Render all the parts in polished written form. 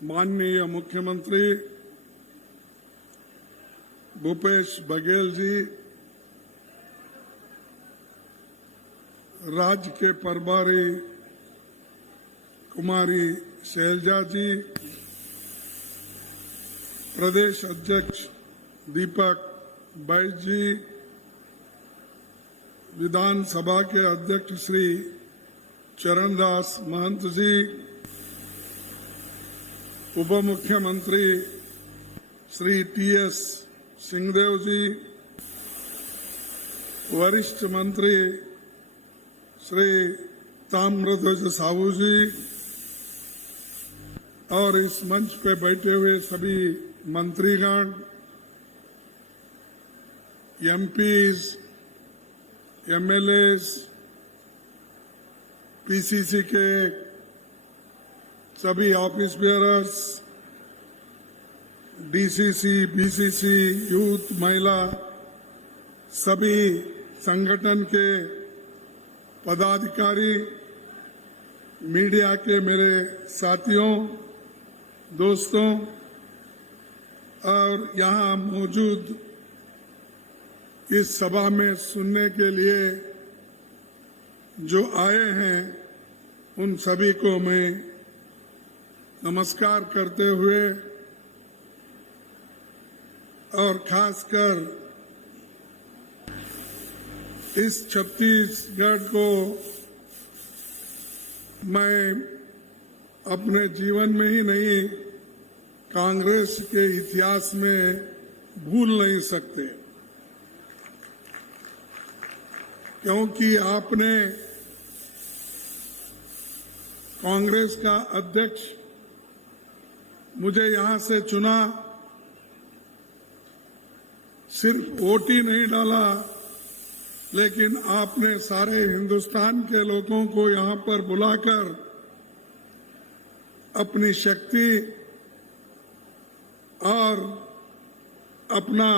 माननीय मुख्यमंत्री भूपेश बघेल जी, राज्य के प्रभारी कुमारी शैलजा जी, प्रदेश अध्यक्ष दीपक बैज जी, विधानसभा के अध्यक्ष श्री चरणदास महंत जी, उप मुख्यमंत्री श्री टी.एस. सिंहदेव जी, वरिष्ठ मंत्री श्री ताम्रध्वज साहू जी और इस मंच पे बैठे हुए सभी मंत्रीगण, एमपीज, एमएलएज, पीसीसी के सभी office bearers, DCC, BCC, youth, महिला, सभी संगठन के पदाधिकारी, मीडिया के मेरे साथियों, दोस्तों और यहाँ मौजूद इस सभा में सुनने के लिए जो आए हैं, उन सभी को मैं नमस्कार करते हुए और खासकर इस छत्तीसगढ़ को मैं अपने जीवन में ही नहीं, कांग्रेस के इतिहास में भूल नहीं सकते, क्योंकि आपने कांग्रेस का अध्यक्ष मुझे यहां से चुना, सिर्फ वोट ही नहीं डाला, लेकिन आपने सारे हिंदुस्तान के लोगों को यहां पर बुलाकर अपनी शक्ति और अपना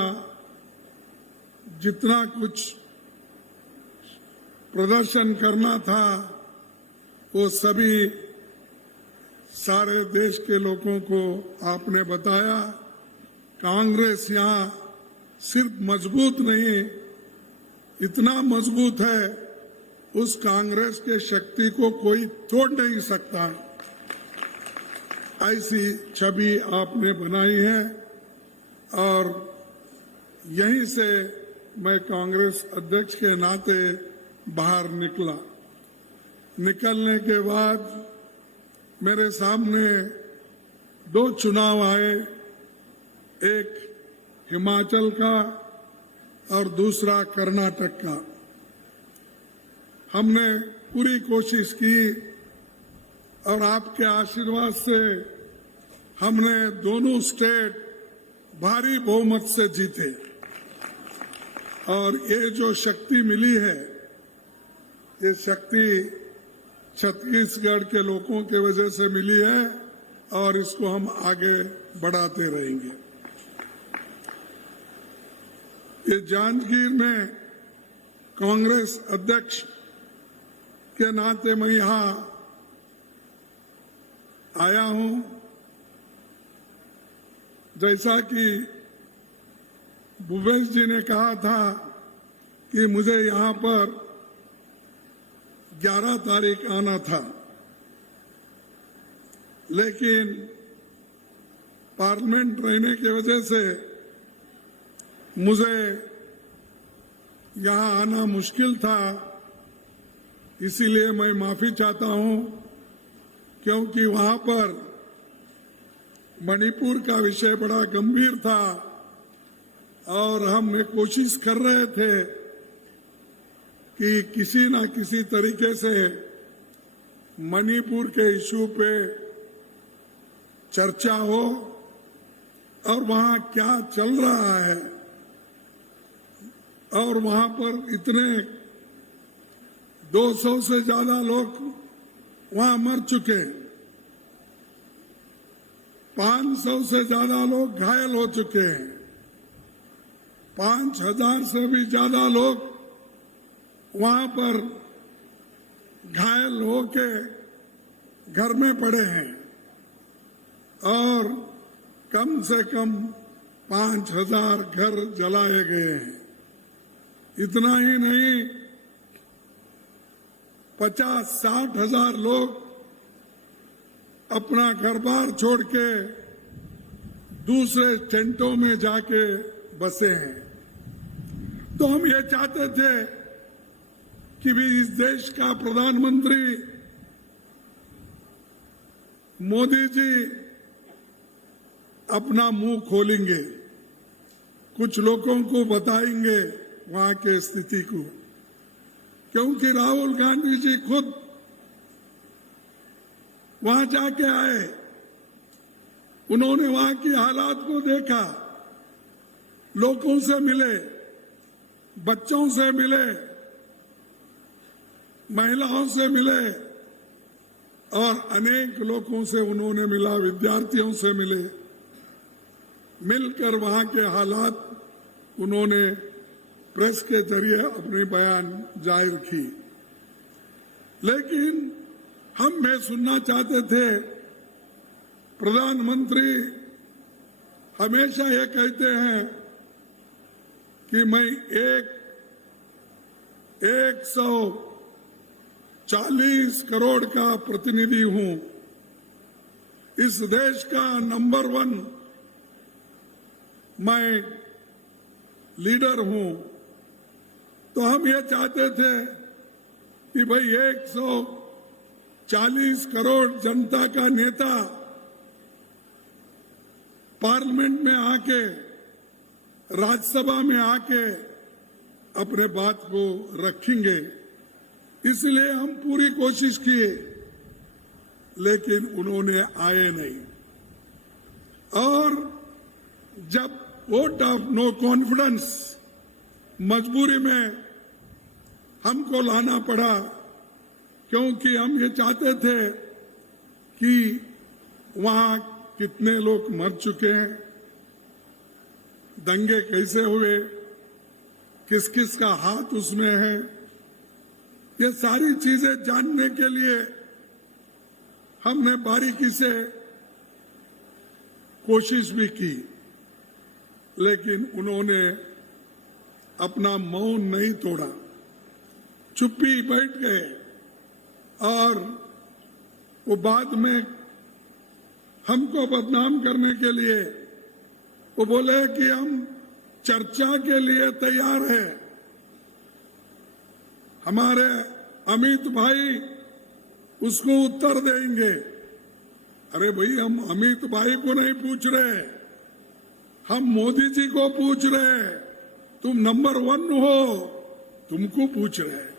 जितना कुछ प्रदर्शन करना था वो सभी सारे देश के लोगों को आपने बताया। कांग्रेस यहाँ सिर्फ मजबूत नहीं, इतना मजबूत है, उस कांग्रेस के शक्ति को कोई तोड़ नहीं सकता। ऐसी छवि आपने बनाई है और यहीं से मैं कांग्रेस अध्यक्ष के नाते बाहर निकला। निकलने के बाद मेरे सामने दो चुनाव आए, एक हिमाचल का और दूसरा कर्नाटक का। हमने पूरी कोशिश की और आपके आशीर्वाद से हमने दोनों स्टेट भारी बहुमत से जीते और ये जो शक्ति मिली है, ये शक्ति छत्तीसगढ़ के लोगों के वजह से मिली है और इसको हम आगे बढ़ाते रहेंगे। ये जांजगीर में कांग्रेस अध्यक्ष के नाते मैं यहां आया हूं। जैसा कि भूपेश जी ने कहा था कि मुझे यहां पर 11 तारीख आना था, लेकिन पार्लियामेंट रहने की वजह से मुझे यहां आना मुश्किल था। इसीलिए मैं माफी चाहता हूं, क्योंकि वहां पर मणिपुर का विषय बड़ा गंभीर था और हम कोशिश कर रहे थे कि किसी न किसी तरीके से मणिपुर के इशू पे चर्चा हो और वहां क्या चल रहा है, और वहां पर इतने 200 से ज्यादा लोग वहां मर चुके, 500 से ज्यादा लोग घायल हो चुके हैं, 5000 से भी ज्यादा लोग वहां पर घायल होके घर में पड़े हैं और कम से कम 5,000 घर जलाए गए हैं। इतना ही नहीं, 50-60 हजार लोग अपना घर बार छोड़ के दूसरे टेंटों में जाके बसे हैं। तो हम ये चाहते थे कि भी इस देश का प्रधानमंत्री मोदी जी अपना मुंह खोलेंगे, कुछ लोगों को बताएंगे वहां के स्थिति को, क्योंकि राहुल गांधी जी खुद वहां जाके आए, उन्होंने वहां की हालात को देखा, लोगों से मिले, बच्चों से मिले, महिलाओं से मिले और अनेक लोगों से उन्होंने मिला, विद्यार्थियों से मिले, मिलकर वहां के हालात उन्होंने प्रेस के जरिए अपनी बयान जाहिर की। लेकिन हम में सुनना चाहते थे, प्रधानमंत्री हमेशा ये कहते हैं कि मैं 140 करोड़ का प्रतिनिधि हूं, इस देश का नंबर 1 मैं लीडर हूं। तो हम ये चाहते थे कि भाई 140 करोड़ जनता का नेता पार्लियामेंट में आके, राज्यसभा में आके अपने बात को रखेंगे, इसलिए हम पूरी कोशिश किए, लेकिन उन्होंने आए नहीं। और जब वोट ऑफ नो कॉन्फिडेंस मजबूरी में हमको लाना पड़ा, क्योंकि हम ये चाहते थे कि वहां कितने लोग मर चुके हैं, दंगे कैसे हुए, किस किस का हाथ उसमें है, ये सारी चीजें जानने के लिए हमने बारीकी से कोशिश भी की, लेकिन उन्होंने अपना मौन नहीं तोड़ा, चुप्पी बैठ गए और वो बाद में हमको बदनाम करने के लिए वो बोले कि हम चर्चा के लिए तैयार हैं, हमारे अमित भाई उसको उत्तर देंगे। अरे भाई, हम अमित भाई को नहीं पूछ रहे, हम मोदी जी को पूछ रहे हैं, तुम नंबर 1 हो, तुमको पूछ रहे हैं।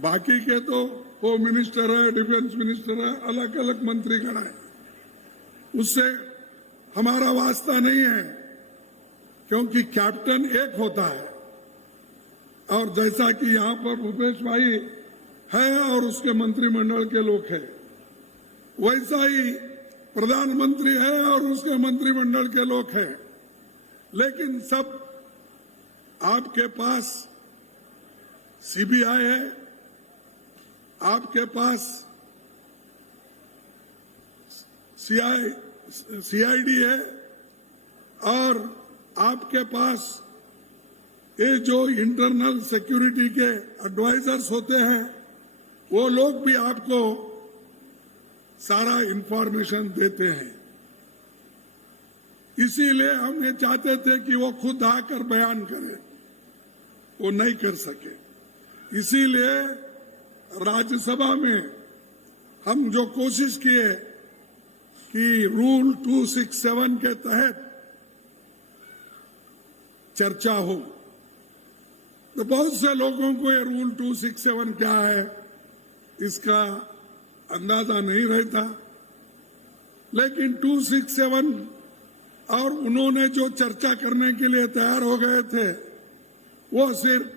बाकी के तो होम मिनिस्टर है, डिफेंस मिनिस्टर है, अलग अलग मंत्रीगण है, उससे हमारा वास्ता नहीं है, क्योंकि कैप्टन एक होता है। और जैसा कि यहां पर भूपेश भाई है और उसके मंत्रिमंडल के लोग हैं, वैसा ही प्रधानमंत्री है और उसके मंत्रिमंडल के लोग हैं, लेकिन सब आपके पास सीबीआई है, आपके पास सीआईडी है और आपके पास ये जो इंटरनल सिक्योरिटी के एडवाइजर्स होते हैं, वो लोग भी आपको सारा इंफॉर्मेशन देते हैं। इसीलिए हम ये चाहते थे कि वो खुद आकर बयान करें, वो नहीं कर सके। इसीलिए राज्यसभा में हम जो कोशिश किए कि रूल 267 के तहत चर्चा हो, तो बहुत से लोगों को ये रूल 267 क्या है इसका अंदाजा नहीं रहता, लेकिन 267 और उन्होंने जो चर्चा करने के लिए तैयार हो गए थे वो सिर्फ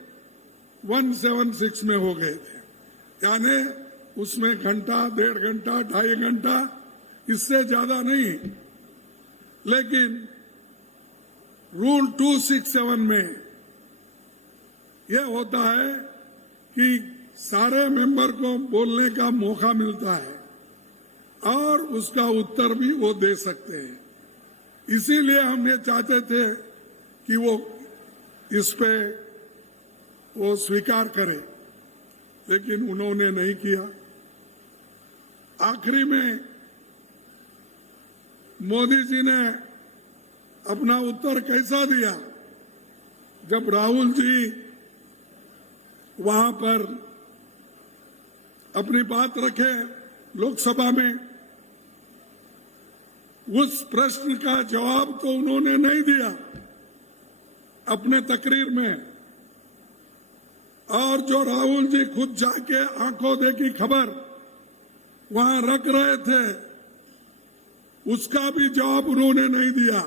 176 में हो गए थे, यानी उसमें घंटा, 1.5 घंटा, 2.5 घंटा, इससे ज्यादा नहीं। लेकिन रूल 267 में यह होता है कि सारे मेंबर को बोलने का मौका मिलता है उसका उत्तर भी वो दे सकते हैं। इसीलिए हम ये चाहते थे कि वो इस पे वो स्वीकार करे, लेकिन उन्होंने नहीं किया। आखिरी में मोदी जी ने अपना उत्तर कैसा दिया, जब राहुल जी वहां पर अपनी बात रखे लोकसभा में, उस प्रश्न का जवाब तो उन्होंने नहीं दिया अपने तकरीर में, और जो राहुल जी खुद जाके आंखों देखी खबर वहां रख रहे थे, उसका भी जवाब उन्होंने नहीं दिया।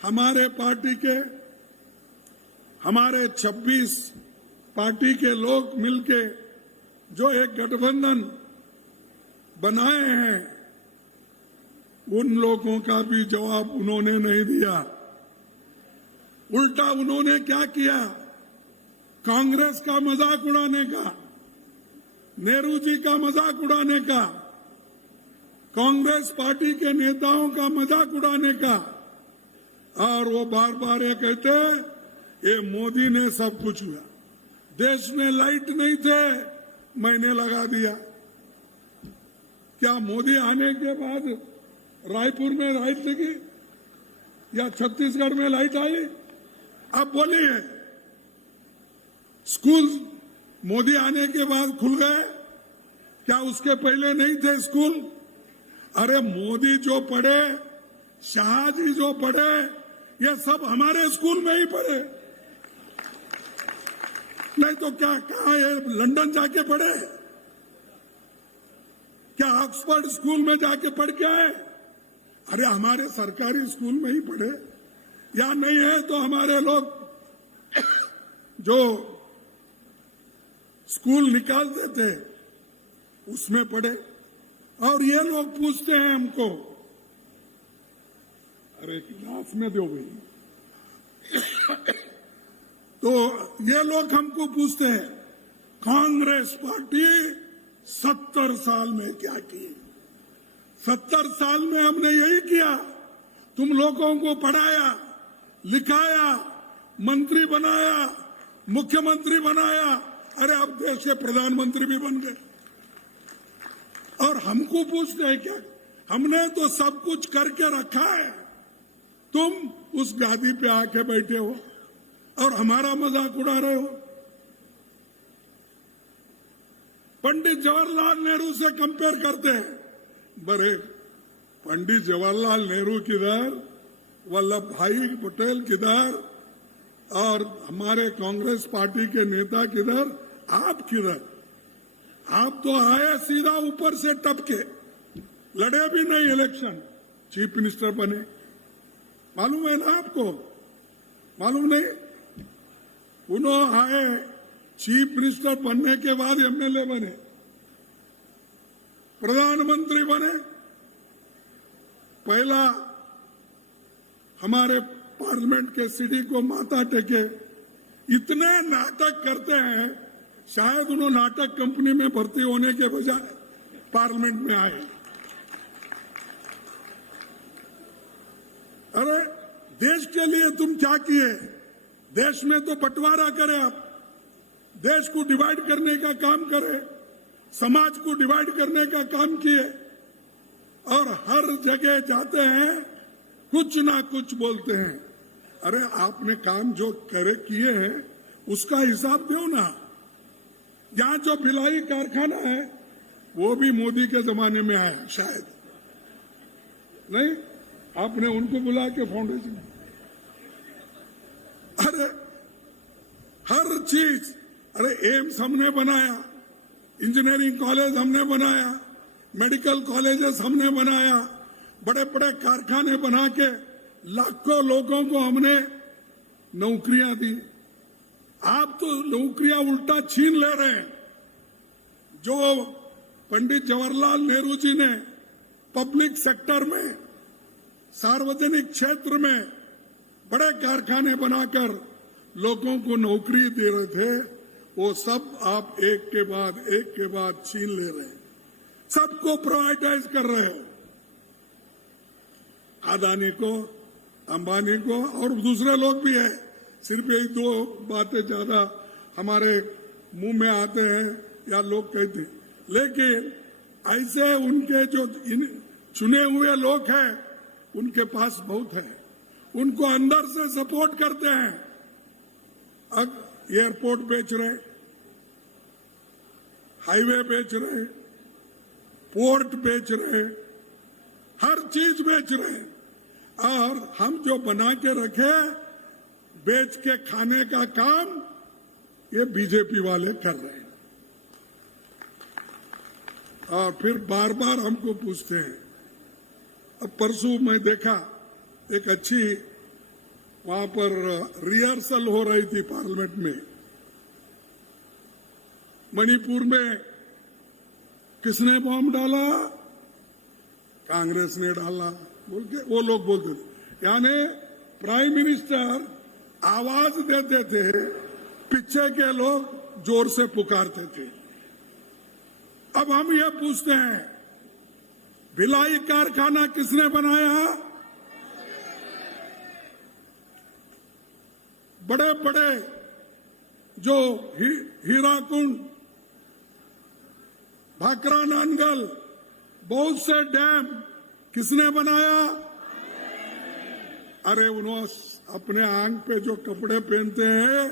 हमारे पार्टी के, हमारे 26 पार्टी के लोग मिलके जो एक गठबंधन बनाए हैं, उन लोगों का भी जवाब उन्होंने नहीं दिया। उल्टा उन्होंने क्या किया, कांग्रेस का मजाक उड़ाने का, नेहरू जी का मजाक उड़ाने का, कांग्रेस पार्टी के नेताओं का मजाक उड़ाने का, और वो बार बार ये कहते ये मोदी ने सब कुछ हुआ, देश में लाइट नहीं थे मैंने लगा दिया। क्या मोदी आने के बाद रायपुर में लाइट लगी या छत्तीसगढ़ में लाइट आई? आप बोलिए। स्कूल मोदी आने के बाद खुल गए, क्या उसके पहले नहीं थे स्कूल? अरे मोदी जो पढ़े, शाह जी जो पढ़े, ये सब हमारे स्कूल में ही पढ़े, नहीं तो क्या कहा ये लंदन जाके पढ़े? क्या ऑक्सफोर्ड स्कूल में जाके पढ़ के आए? अरे हमारे सरकारी स्कूल में ही पढ़े, या नहीं है तो हमारे लोग जो स्कूल निकालते थे उसमें पढ़े। और ये लोग पूछते हैं हमको, अरे क्लास में दो भाई तो ये लोग हमको पूछते हैं कांग्रेस पार्टी 70 साल में क्या की? 70 साल में हमने यही किया, तुम लोगों को पढ़ाया, लिखाया, मंत्री बनाया, मुख्यमंत्री बनाया, अरे अब देश के प्रधानमंत्री भी बन गए। और हमको पूछते हैं क्या? हमने तो सब कुछ करके रखा है, तुम उस गादी पे आके बैठे हो और हमारा मजाक उड़ा रहे हो। पंडित जवाहरलाल नेहरू से कंपेयर करते हैं, बड़े पंडित जवाहरलाल नेहरू किधर, वल्लभ भाई पटेल किधर, और हमारे कांग्रेस पार्टी के नेता किधर, आप किधर? आप तो आए सीधा ऊपर से टपके, लड़े भी नहीं इलेक्शन, चीफ मिनिस्टर बने। मालूम है ना आपको? मालूम नहीं? उन्होंने आए, चीफ मिनिस्टर बनने के बाद एमएलए बने, प्रधानमंत्री बने। पहला हमारे पार्लियामेंट के सीढ़ी को माथा टेके। इतने नाटक करते हैं, शायद उन्होंने नाटक कंपनी में भर्ती होने के बजाय पार्लियामेंट में आए। अरे देश के लिए तुम क्या किए? देश में तो बंटवारा करे, आप देश को डिवाइड करने का काम करे, समाज को डिवाइड करने का काम किए, और हर जगह जाते हैं कुछ ना कुछ बोलते हैं। अरे आपने काम जो करे किए हैं उसका हिसाब दो ना। यहां जो भिलाई कारखाना है वो भी मोदी के जमाने में आया, शायद नहीं? आपने उनको बुला के फाउंडेशन, अरे हर चीज, अरे एम्स हमने बनाया, इंजीनियरिंग कॉलेज हमने बनाया, मेडिकल कॉलेजेस हमने बनाया, बड़े बड़े कारखाने बना के लाखों लोगों को हमने नौकरियां दी। आप तो नौकरियां उल्टा छीन ले रहे हैं। जो पंडित जवाहरलाल नेहरू जी ने पब्लिक सेक्टर में, सार्वजनिक क्षेत्र में बड़े कारखाने बनाकर लोगों को नौकरी दे रहे थे, वो सब आप एक के बाद छीन ले रहे हैं। सबको प्राइवेटाइज कर रहे हो, अदानी को, अंबानी को, और दूसरे लोग भी है। सिर्फ यही दो बातें ज्यादा हमारे मुंह में आते हैं या लोग कहते हैं, लेकिन ऐसे उनके जो चुने हुए लोग हैं उनके पास बहुत है, उनको अंदर से सपोर्ट करते हैं। अब एयरपोर्ट बेच रहे, हाईवे बेच रहे, पोर्ट बेच रहे, हर चीज बेच रहे हैं, और हम जो बना के रखे बेच के खाने का काम ये बीजेपी वाले कर रहे हैं। और फिर बार बार हमको पूछते हैं। अब परसों मैं देखा एक अच्छी वहां पर रिहर्सल हो रही थी पार्लियामेंट में। मणिपुर में किसने बॉम्ब डाला? कांग्रेस ने डाला बोल के वो लोग बोलते थे। यानी प्राइम मिनिस्टर आवाज देते थे, पीछे के लोग जोर से पुकारते थे। अब हम ये पूछते हैं, भिलाई कारखाना किसने बनाया? बड़े बड़े जो हीराकुंड, भाखरा नानगल, बहुत से डैम किसने बनाया? अरे उन्होंने अपने आंग पे जो कपड़े पहनते हैं,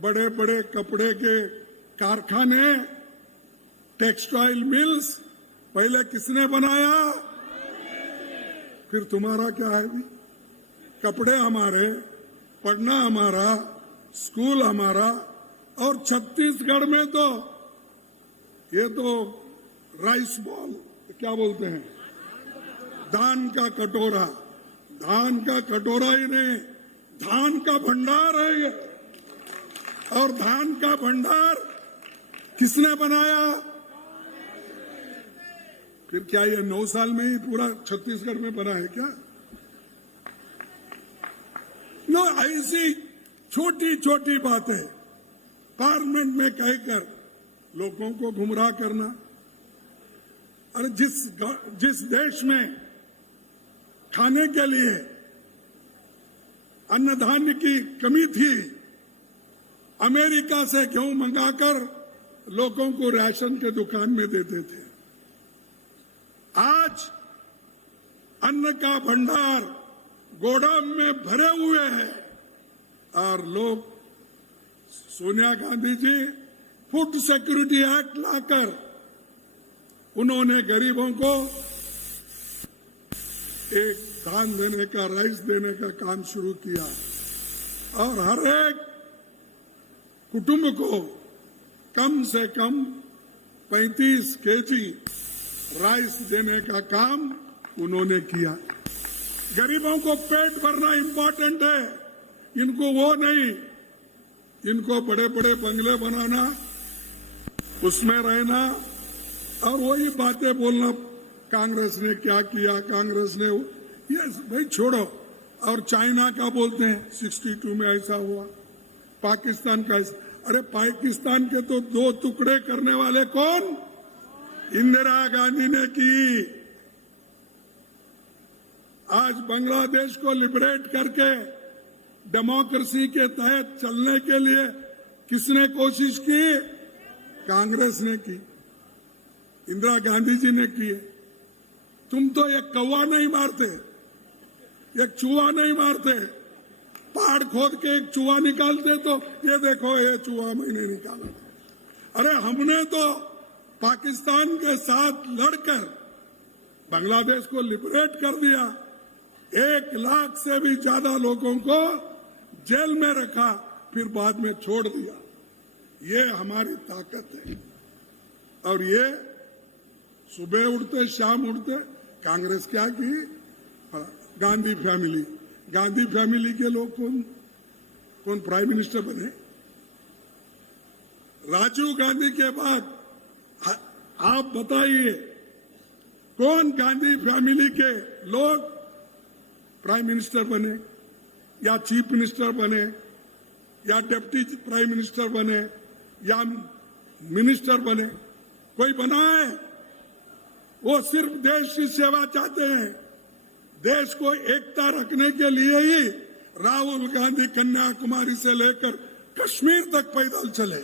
बड़े बड़े कपड़े के कारखाने, टेक्सटाइल मिल्स पहले किसने बनाया? फिर तुम्हारा क्या है? भी कपड़े हमारे, पढ़ना हमारा, स्कूल हमारा, और छत्तीसगढ़ में तो ये तो राइस बॉल, क्या बोलते हैं, धान का कटोरा, धान का कटोरा ही नहीं, धान का भंडार है ये। और धान का भंडार किसने बनाया? फिर क्या ये 9 साल में ही पूरा छत्तीसगढ़ में बना है क्या? नो, ऐसी छोटी छोटी बातें पार्लियामेंट में कहकर लोगों को गुमराह करना। अरे जिस देश में खाने के लिए अन्न धान्य की कमी थी, अमेरिका से गेहूं मंगाकर लोगों को राशन के दुकान में देते थे। आज अन्न का भंडार गोदाम में भरे हुए हैं, और लोग, Sonia Gandhi ji food security act लाकर उन्होंने गरीबों को एक धान देने का, राइस देने का काम शुरू किया, और हर एक कुटुंब को कम से कम 35 केजी राइस देने का काम उन्होंने किया। गरीबों को पेट भरना इंपॉर्टेंट है, इनको वो नहीं, इनको बड़े बड़े बंगले बनाना, उसमें रहना, और वही बातें बोलना, कांग्रेस ने क्या किया, कांग्रेस ने, ये भाई छोड़ो। और चाइना का बोलते हैं 62 में ऐसा हुआ, पाकिस्तान का ऐसा। अरे पाकिस्तान के तो 2 टुकड़े करने वाले कौन? इंदिरा गांधी ने की। आज बांग्लादेश को लिबरेट करके डेमोक्रेसी के तहत चलने के लिए किसने कोशिश की? कांग्रेस ने की, इंदिरा गांधी जी ने की। तुम तो एक कौवा नहीं मारते, एक चूहा नहीं मारते, पहाड़ खोद के एक चूहा निकालते तो ये देखो ये चूहा मैंने निकाला। अरे हमने तो पाकिस्तान के साथ लड़कर बांग्लादेश को लिबरेट कर दिया, 1 लाख से भी ज्यादा लोगों को जेल में रखा, फिर बाद में छोड़ दिया। ये हमारी ताकत है। और ये सुबह उठते शाम उठते, कांग्रेस क्या की? गांधी फैमिली, गांधी फैमिली के लोग कौन प्राइम मिनिस्टर बने? राजीव गांधी के बाद आप बताइए कौन गांधी फैमिली के लोग प्राइम मिनिस्टर बने, या चीफ मिनिस्टर बने, या डिप्टी प्राइम मिनिस्टर बने, या मिनिस्टर बने? कोई बना है? वो सिर्फ देश की सेवा चाहते हैं। देश को एकता रखने के लिए ही राहुल गांधी कन्याकुमारी से लेकर कश्मीर तक पैदल चले।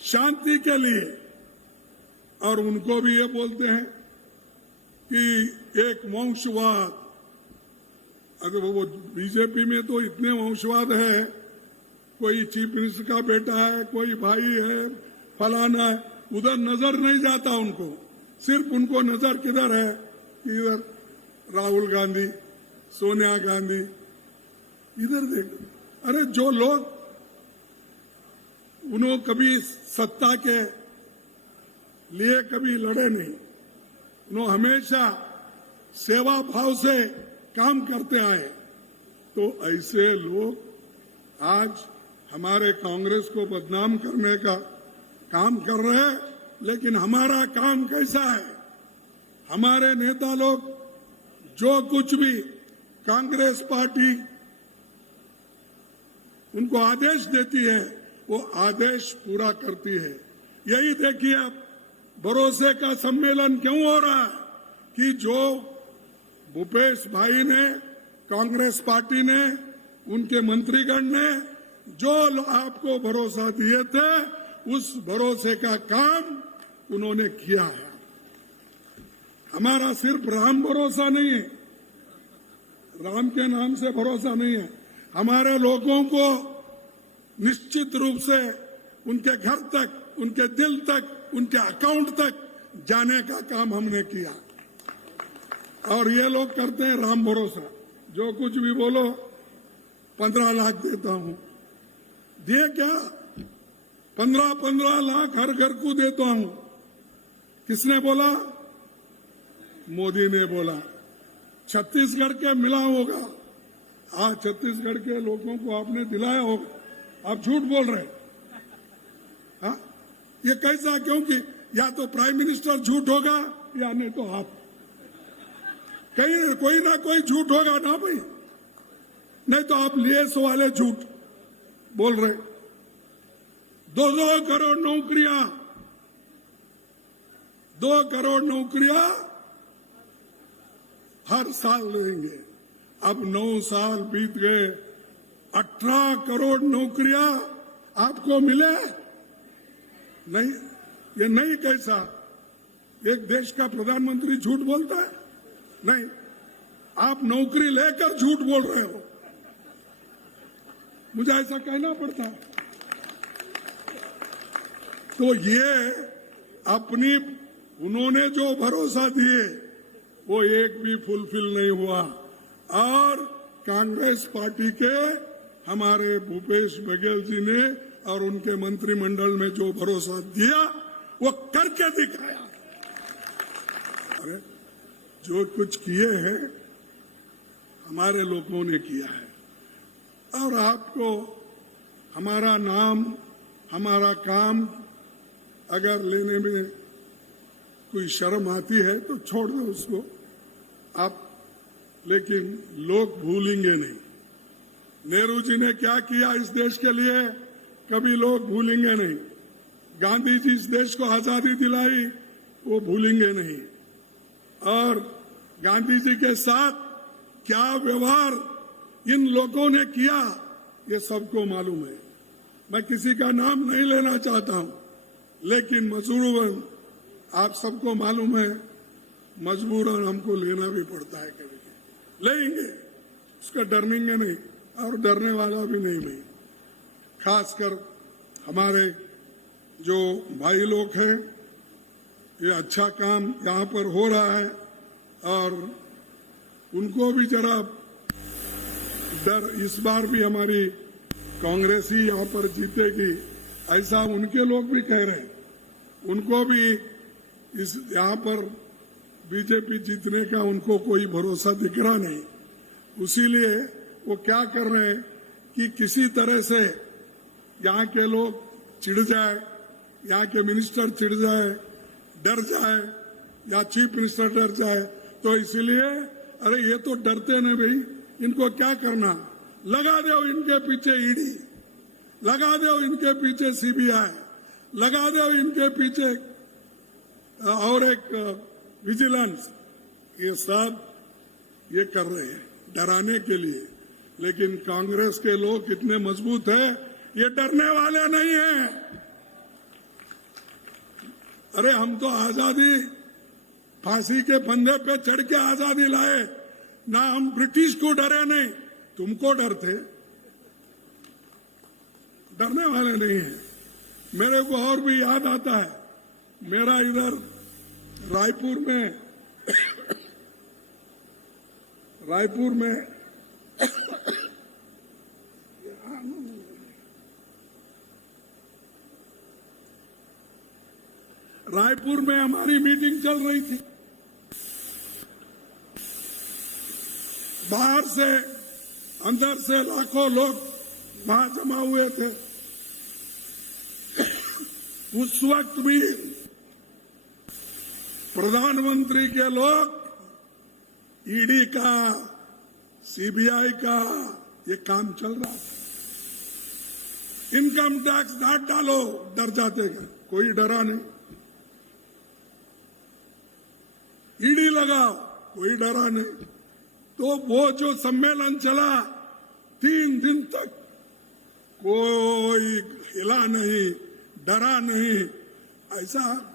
शांति के लिए। और उनको भी ये बोलते हैं कि एक वंशवाद, अगर वो बीजेपी में तो इतने वंशवाद है, कोई चीफ मिनिस्टर का बेटा है, कोई भाई है, फलाना है, उधर नजर नहीं जाता उनको। सिर्फ उनको नजर किधर है कि इधर राहुल गांधी, सोनिया गांधी, इधर देखो। अरे जो लोग उन्होंने कभी सत्ता के लिए कभी लड़े नहीं, उन्होंने हमेशा सेवा भाव से काम करते आए, तो ऐसे लोग आज हमारे कांग्रेस को बदनाम करने का काम कर रहे हैं। लेकिन हमारा काम कैसा है? हमारे नेता लोग जो कुछ भी कांग्रेस पार्टी उनको आदेश देती है, वो आदेश पूरा करती है। यही देखिए अब भरोसे का सम्मेलन क्यों हो रहा है कि जो भूपेश भाई ने, कांग्रेस पार्टी ने, उनके मंत्रीगण ने जो आपको भरोसा दिए थे, उस भरोसे का काम उन्होंने किया है। हमारा सिर्फ राम भरोसा नहीं है, राम के नाम से भरोसा नहीं है। हमारे लोगों को निश्चित रूप से उनके घर तक, उनके दिल तक, उनके अकाउंट तक जाने का काम हमने किया। और ये लोग करते हैं राम भरोसा, जो कुछ भी बोलो 15 लाख देता हूं। दिए क्या? 15 लाख हर घर को देता हूं। किसने बोला? मोदी ने बोला। छत्तीसगढ़ के मिला होगा। आज छत्तीसगढ़ के लोगों को आपने दिलाया होगा। आप झूठ बोल रहे। हाँ, ये कैसा? क्योंकि या तो प्राइम मिनिस्टर झूठ होगा या नहीं तो आप, कहीं कोई ना कोई झूठ होगा ना भाई। नहीं तो आप लिए सो वाले झूठ बोल रहे। 2 करोड़ नौकरियां, 2 करोड़ नौकरियां हर साल देंगे। अब 9 साल बीत गए, 18 करोड़ नौकरियां आपको मिले नहीं। ये नहीं कैसा? एक देश का प्रधानमंत्री झूठ बोलता है? नहीं, आप नौकरी लेकर झूठ बोल रहे हो। मुझे ऐसा कहना पड़ता है। तो ये अपनी उन्होंने जो भरोसा दिए वो एक भी फुलफिल नहीं हुआ। और कांग्रेस पार्टी के हमारे भूपेश बघेल जी ने और उनके मंत्रिमंडल में जो भरोसा दिया वो करके दिखाया। अरे जो कुछ किए हैं हमारे लोगों ने किया है। और आपको हमारा नाम, हमारा काम अगर लेने में कोई शर्म आती है तो छोड़ दो उसको आप, लेकिन लोग भूलेंगे नहीं। नेहरू जी ने क्या किया इस देश के लिए, कभी लोग भूलेंगे नहीं। गांधी जी इस देश को आजादी दिलाई, वो भूलेंगे नहीं। और गांधी जी के साथ क्या व्यवहार इन लोगों ने किया, ये सबको मालूम है। मैं किसी का नाम नहीं लेना चाहता हूं, लेकिन मजबूरन आप सबको मालूम है, मजबूरन हमको लेना भी पड़ता है। कभी लेंगे, उसका डरेंगे नहीं और डरने वाला भी नहीं मैं। खासकर हमारे जो भाई लोग हैं, ये अच्छा काम यहाँ पर हो रहा है और उनको भी जरा डर, इस बार भी हमारी कांग्रेस ही यहाँ पर जीतेगी ऐसा उनके लोग भी कह रहे हैं। उनको भी इस यहाँ पर बीजेपी जीतने का उनको कोई भरोसा दिख रहा नहीं। उसीलिए वो क्या कर रहे हैं कि किसी तरह से यहाँ के लोग चिढ़ जाए, यहाँ के मिनिस्टर चिढ़ जाए, डर जाए, या चीफ मिनिस्टर डर जाए। तो इसीलिए अरे ये तो डरते नहीं भाई, इनको क्या करना, लगा दो इनके पीछे ईडी, लगा दो इनके पीछे सीबीआई, लगा दो इनके पीछे और एक विजिलेंस, ये सब ये कर रहे हैं डराने के लिए। लेकिन कांग्रेस के लोग कितने मजबूत हैं, ये डरने वाले नहीं हैं। अरे हम तो आजादी, फांसी के फंदे पे चढ़ के आजादी लाए ना, हम ब्रिटिश को डरे नहीं, तुमको डरते, डरने वाले नहीं हैं। मेरे को और भी याद आता है, मेरा इधर रायपुर में हमारी मीटिंग चल रही थी। बाहर से अंदर से लाखों लोग वहां जमा हुए थे। उस वक्त भी प्रधानमंत्री के लोग ईडी का, सीबीआई का ये काम चल रहा था। इनकम टैक्स डाट डालो, डर जाते क्या? कोई डरा नहीं। ईडी लगाओ, कोई डरा नहीं। तो वो जो सम्मेलन चला 3 दिन तक, कोई हिला नहीं, डरा नहीं। ऐसा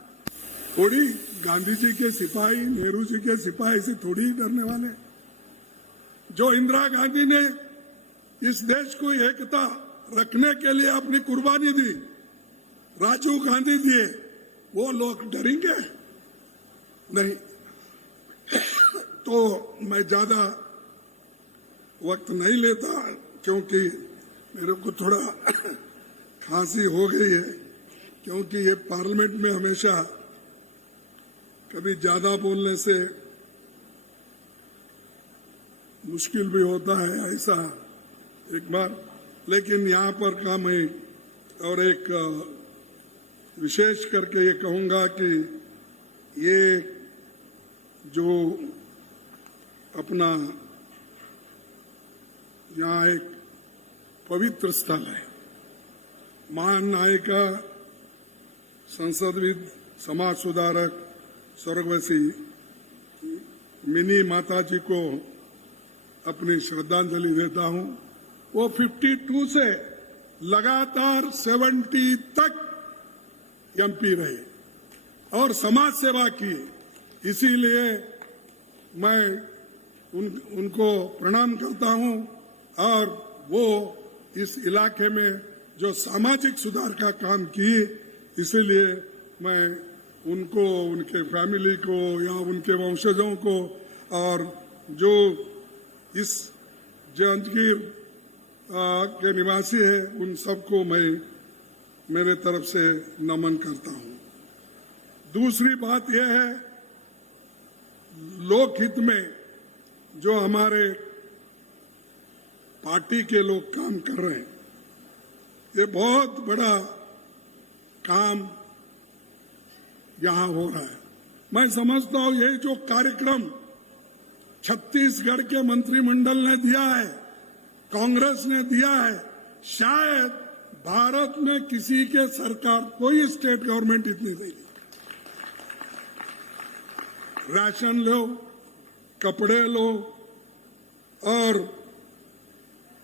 थोड़ी गांधी जी के सिपाही, नेहरू जी के सिपाही से थोड़ी डरने वाले। जो इंदिरा गांधी ने इस देश को एकता रखने के लिए अपनी कुर्बानी दी, राजीव गांधी दिए, वो लोग डरेंगे नहीं। तो मैं ज्यादा वक्त नहीं लेता, क्योंकि मेरे को थोड़ा खांसी हो गई है। क्योंकि ये पार्लियामेंट में हमेशा कभी ज्यादा बोलने से मुश्किल भी होता है, ऐसा एक बार। लेकिन यहाँ पर का मैं और एक विशेष करके ये कहूंगा कि ये जो अपना यहाँ एक पवित्र स्थल है, महान नायिका, संसदविद, समाज सुधारक स्वर्गवासी मिनी माता जी को अपनी श्रद्धांजलि देता हूं। वो 52 से लगातार 70 तक एमपी रहे और समाज सेवा की। इसीलिए मैं उनको प्रणाम करता हूं। और वो इस इलाके में जो सामाजिक सुधार का काम किए, इसीलिए मैं उनको, उनके फैमिली को या उनके वंशजों को और जो इस जांजगीर के निवासी है, उन सबको मैं मेरे तरफ से नमन करता हूं। दूसरी बात यह है, लोकहित में जो हमारे पार्टी के लोग काम कर रहे हैं, ये बहुत बड़ा काम यहां हो रहा है। मैं समझता हूं ये जो कार्यक्रम छत्तीसगढ़ के मंत्रिमंडल ने दिया है, कांग्रेस ने दिया है, शायद भारत में किसी के सरकार, कोई स्टेट गवर्नमेंट इतनी नहीं दी। राशन लो, कपड़े लो, और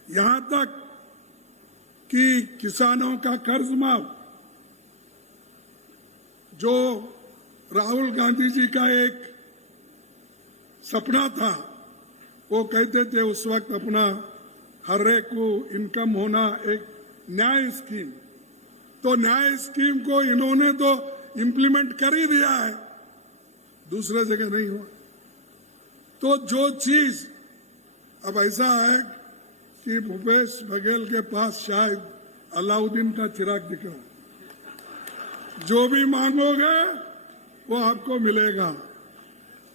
यहां तक कि किसानों का कर्ज माफ, जो राहुल गांधी जी का एक सपना था, वो कहते थे उस वक्त अपना हर एक को इनकम होना, एक न्याय स्कीम। तो न्याय स्कीम को इन्होंने तो इम्प्लीमेंट कर ही दिया है, दूसरे जगह नहीं हुआ। तो जो चीज अब ऐसा है कि भूपेश बघेल के पास शायद अलाउद्दीन का चिराग दिख रहा है, जो भी मांगोगे वो आपको मिलेगा।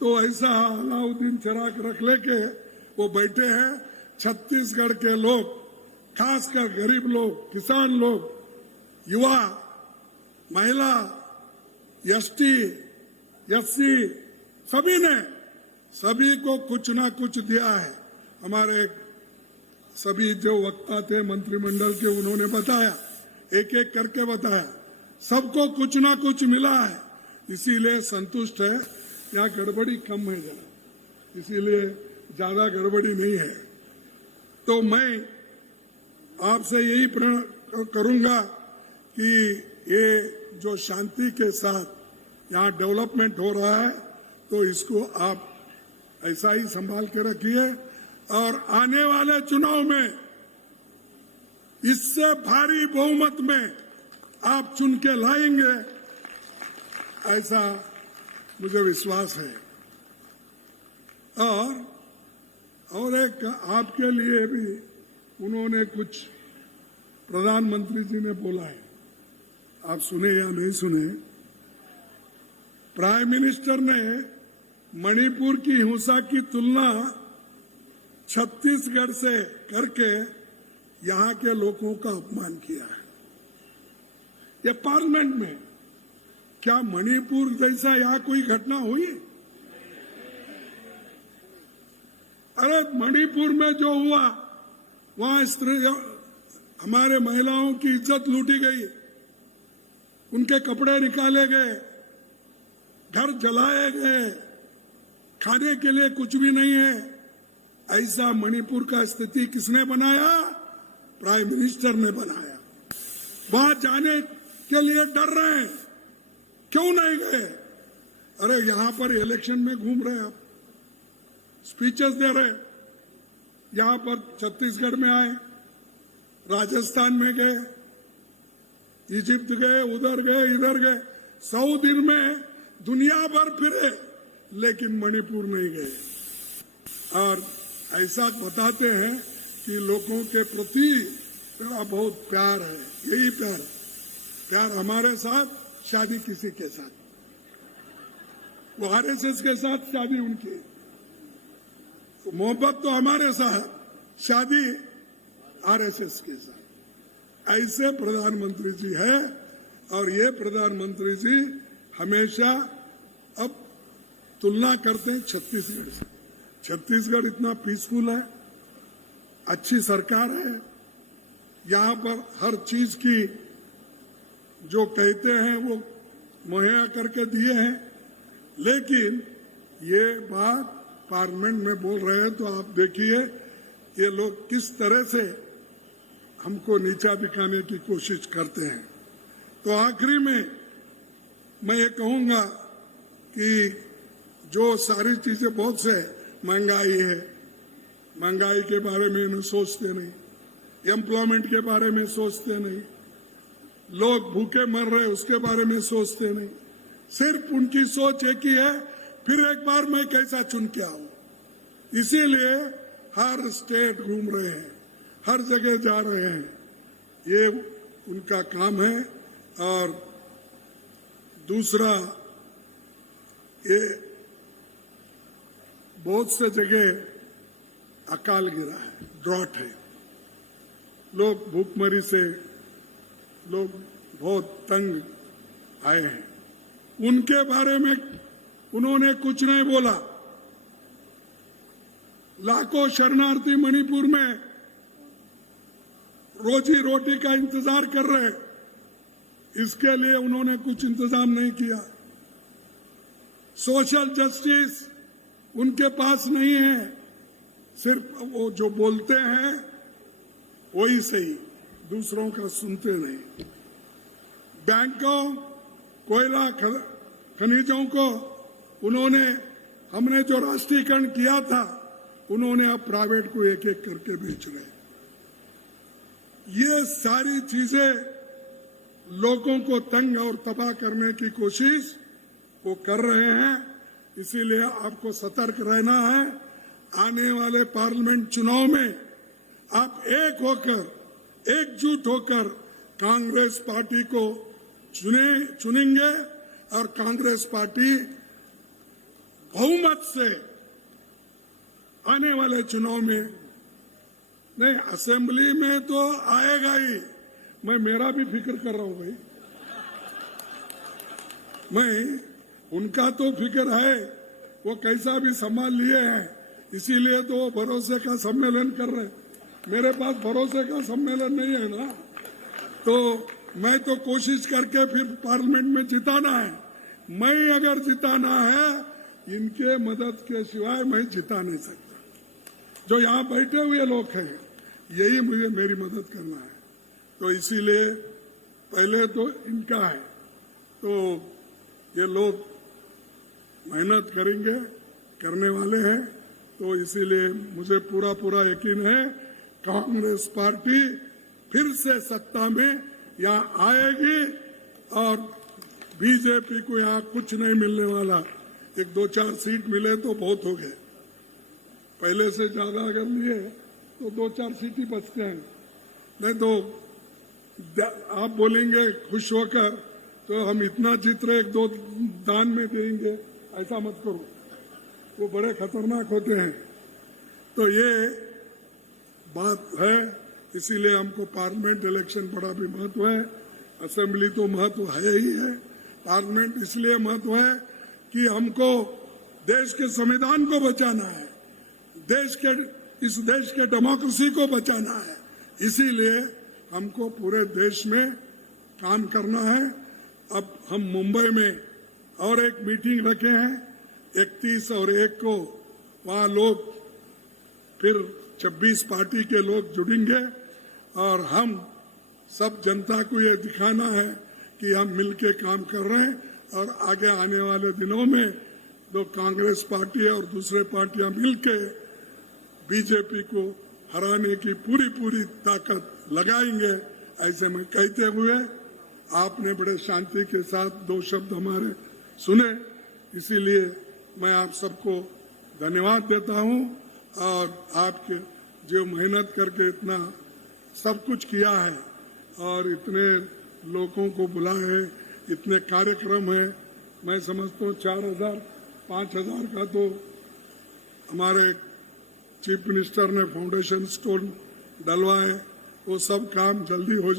तो ऐसा अलाउद्दीन चिराग रख लेके वो बैठे हैं। छत्तीसगढ़ के लोग, खासकर गरीब लोग, किसान लोग, युवा, महिला, एसटी, एससी, सभी को कुछ ना कुछ दिया है। हमारे सभी जो वक्ता थे मंत्रिमंडल के, उन्होंने बताया, एक एक करके बताया। सबको कुछ ना कुछ मिला है, इसीलिए संतुष्ट है। यहाँ गड़बड़ी कम है जरा, इसीलिए ज्यादा गड़बड़ी नहीं है। तो मैं आपसे यही प्रण करूंगा कि ये जो शांति के साथ यहाँ डेवलपमेंट हो रहा है, तो इसको आप ऐसा ही संभाल के रखिए और आने वाले चुनाव में इससे भारी बहुमत में आप चुन के लाएंगे, ऐसा मुझे विश्वास है। और एक आपके लिए भी उन्होंने कुछ प्रधानमंत्री जी ने बोला है, आप सुने या नहीं सुने। प्राइम मिनिस्टर ने मणिपुर की हिंसा की तुलना छत्तीसगढ़ से करके यहां के लोगों का अपमान किया है। ये पार्लियामेंट में क्या मणिपुर जैसा यहां कोई घटना हुई? अरे मणिपुर में जो हुआ, वहां स्त्री हमारे महिलाओं की इज्जत लूटी गई, उनके कपड़े निकाले गए, घर जलाए गए, खाने के लिए कुछ भी नहीं है। ऐसा मणिपुर का स्थिति किसने बनाया? प्राइम मिनिस्टर ने बनाया। वहां जाने के लिए डर रहे हैं, क्यों नहीं गए? अरे यहां पर इलेक्शन में घूम रहे आप, स्पीचेस दे रहे, यहां पर छत्तीसगढ़ में आए, राजस्थान में गए, इजिप्ट गए, उधर गए, इधर गए, 100 दिन में दुनिया भर फिरे, लेकिन मणिपुर नहीं गए। और ऐसा बताते हैं कि लोगों के प्रति मेरा बहुत प्यार है। यही प्यार हमारे साथ, शादी किसी के साथ, वो आरएसएस के साथ शादी उनकी, तो मोहब्बत तो हमारे साथ, शादी आरएसएस के साथ। ऐसे प्रधानमंत्री जी है। और ये प्रधानमंत्री जी हमेशा अब तुलना करते हैं छत्तीसगढ़ से। छत्तीसगढ़ इतना पीसफुल है, अच्छी सरकार है, यहाँ पर हर चीज की जो कहते हैं वो मुहैया करके दिए हैं। लेकिन ये बात पार्लियामेंट में बोल रहे हैं, तो आप देखिए ये लोग किस तरह से हमको नीचा दिखाने की कोशिश करते हैं। तो आखिरी में मैं ये कहूंगा कि जो सारी चीजें बहुत से महंगाई है, महंगाई के बारे में इन्हें सोचते नहीं, एम्प्लॉयमेंट के बारे में सोचते नहीं, लोग भूखे मर रहे उसके बारे में सोचते नहीं। सिर्फ उनकी सोच एक ही है, फिर एक बार मैं कैसा चुन के आऊं। इसीलिए हर स्टेट घूम रहे हैं, हर जगह जा रहे हैं, ये उनका काम है। और दूसरा, ये बहुत से जगह अकाल गिरा है, ड्रॉट है, लोग भूखमरी से लोग बहुत तंग आए हैं। उनके बारे में उन्होंने कुछ नहीं बोला। लाखों शरणार्थी मणिपुर में रोजी रोटी का इंतजार कर रहे, इसके लिए उन्होंने कुछ इंतजाम नहीं किया। सोशल जस्टिस उनके पास नहीं है, सिर्फ वो जो बोलते हैं वही सही, दूसरों का सुनते नहीं। बैंकों, कोयला खनिजों को उन्होंने, हमने जो राष्ट्रीयकरण किया था, उन्होंने अब प्राइवेट को एक एक करके बेच रहे। ये सारी चीजें लोगों को तंग और तबाह करने की कोशिश वो कर रहे हैं। इसीलिए आपको सतर्क रहना है। आने वाले पार्लियामेंट चुनाव में आप एक होकर, एकजुट होकर कांग्रेस पार्टी को चुनेंगे और कांग्रेस पार्टी बहुमत से आने वाले चुनाव में, नहीं असेंबली में तो आएगा ही। मैं मेरा भी फिक्र कर रहा हूं भाई, मैं उनका तो फिक्र है, वो कैसा भी संभाल लिए हैं, इसीलिए तो वो भरोसे का सम्मेलन कर रहे हैं। मेरे पास भरोसे का सम्मेलन नहीं है ना, तो मैं तो कोशिश करके फिर पार्लियामेंट में जिताना है। मैं अगर जिताना है, इनके मदद के सिवाय मैं जिता नहीं सकता। जो यहाँ बैठे हुए लोग हैं, यही मुझे मेरी मदद करना है। तो इसीलिए पहले तो इनका है, तो ये लोग मेहनत करेंगे, करने वाले हैं। तो इसीलिए मुझे पूरा यकीन है कांग्रेस पार्टी फिर से सत्ता में यहाँ आएगी और बीजेपी को यहाँ कुछ नहीं मिलने वाला। 1-2-4 सीट मिले तो बहुत हो गए, पहले से ज्यादा अगर लिए तो 2-4 सीट ही बचते हैं। नहीं तो आप बोलेंगे खुश होकर तो हम इतना जीत रहे 1-2 दान में देंगे, ऐसा मत करो, वो बड़े खतरनाक होते हैं। तो ये बात है, इसीलिए हमको पार्लियामेंट इलेक्शन बड़ा भी महत्व है। असेंबली तो महत्व है ही है, पार्लियामेंट इसलिए महत्व है कि हमको देश के संविधान को बचाना है, इस देश के डेमोक्रेसी को बचाना है। इसीलिए हमको पूरे देश में काम करना है। अब हम मुंबई में और एक मीटिंग रखे हैं 31 और 1 को, वहां लोग फिर 26 पार्टी के लोग जुड़ेंगे और हम सब जनता को ये दिखाना है कि हम मिलके काम कर रहे हैं। और आगे आने वाले दिनों में तो कांग्रेस पार्टी और दूसरे पार्टियां मिलके बीजेपी को हराने की पूरी ताकत लगाएंगे। ऐसे में कहते हुए आपने बड़े शांति के साथ 2 शब्द हमारे सुने, इसीलिए मैं आप सबको धन्यवाद देता हूं। और आपके जो मेहनत करके इतना सब कुछ किया है और इतने लोगों को बुलाए, इतने कार्यक्रम है, मैं समझता हूँ 4,000-5,000 का तो हमारे चीफ मिनिस्टर ने फाउंडेशन स्टोन डलवाए, वो सब काम जल्दी हो जाए।